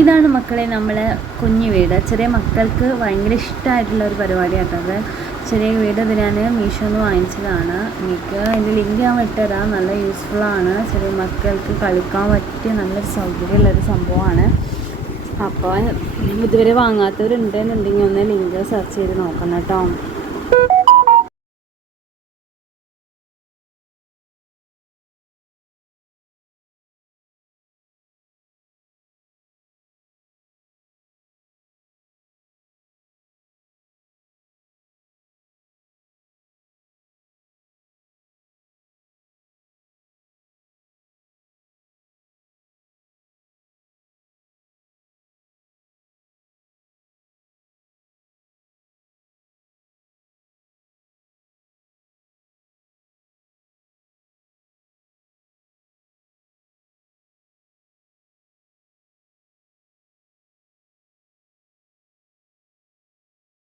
ഇതാണ് മക്കളെ നമ്മളെ കുഞ്ഞു വീട്. ചെറിയ മക്കൾക്ക് ഭയങ്കര ഇഷ്ടമായിട്ടുള്ള ഒരു പരിപാടിയാട്ടത്. ചെറിയ വീട് ഇത് ഞാൻ മീഷോന്ന് വാങ്ങിച്ചതാണ്. എനിക്ക് അതിൻ്റെ ലിങ്ക് ഞാൻ വിട്ടുതരാം. നല്ല യൂസ്ഫുള്ളാണ്. ചെറിയ മക്കൾക്ക് കളിക്കാൻ പറ്റിയ നല്ലൊരു സൗകര്യമുള്ളൊരു സംഭവമാണ്. അപ്പോൾ ഇതുവരെ വാങ്ങാത്തവരുണ്ടെന്നുണ്ടെങ്കിൽ ഒന്ന് ലിങ്ക് സെർച്ച് ചെയ്ത് നോക്കണം കേട്ടോ.